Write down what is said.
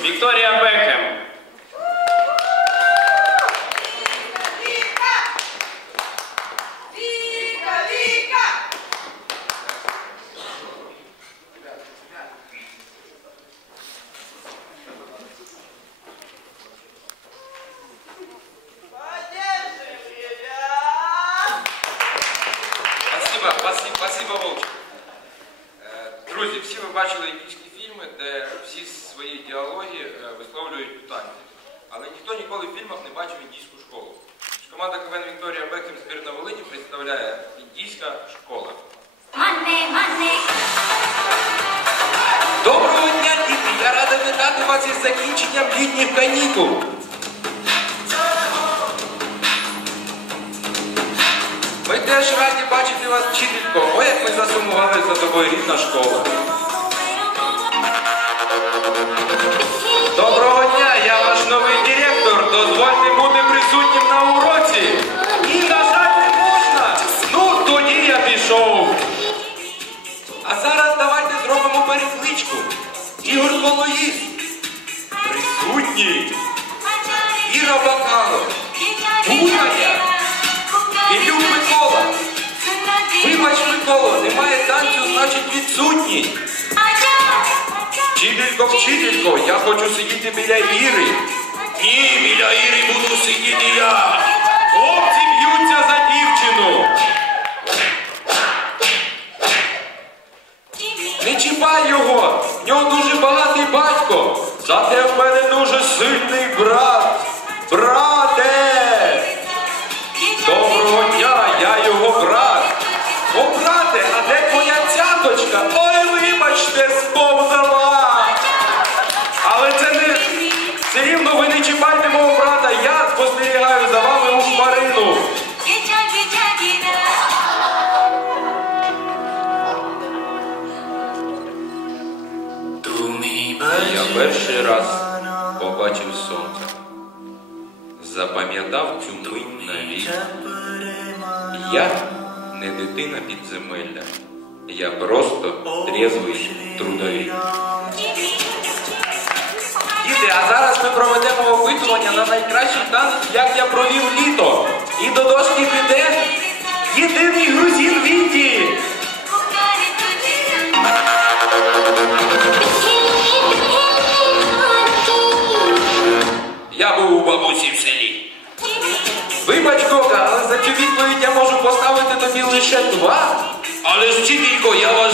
Вікторія Бекхем. Віка! Віка! Подержи, ребят! Спасибо, спасибо, спасибо, Вовчик. Е, Друзі, всі ви бачили індійські фільми, де всі свої діалоги е, висловлюють танці. Але ніхто ніколи в фільмах не бачив індійську школу. Команда КВН Вікторія Бекхем збірна Волині представляє індійська школа. Доброго дня, діти! Я рада вітати вас із закінченням літніх канікул. Ми теж раді бачити вас, вчителько. Ой, як ми засумували за тобою рідна школа. Ігор Колоїст. Присутній. Іра Бакалов. Бунаря. Ілюк Микола. Вибач, Микола, немає танцю, значить відсутній. Вчителько, вчителько, я хочу сидіти біля Іри. Ні, біля Іри буду сидіти я. Хлопці б'ються за дівчину. Не чіпай його! В нього дуже багатий батько. Зате в мене дуже сильний брат. Перший раз побачив сонце. Запам'ятав цю мить навік. Я не дитина підземелля. Я просто трезвий трудовик. Діти, а зараз ми проведемо опитування на найкращий танець, як я провів літо. І до дошки Я був у бабусі в селі. Вибач, Кока, але за цю відповідь я можу поставити тобі лише два. Але ж вчителько, я ваш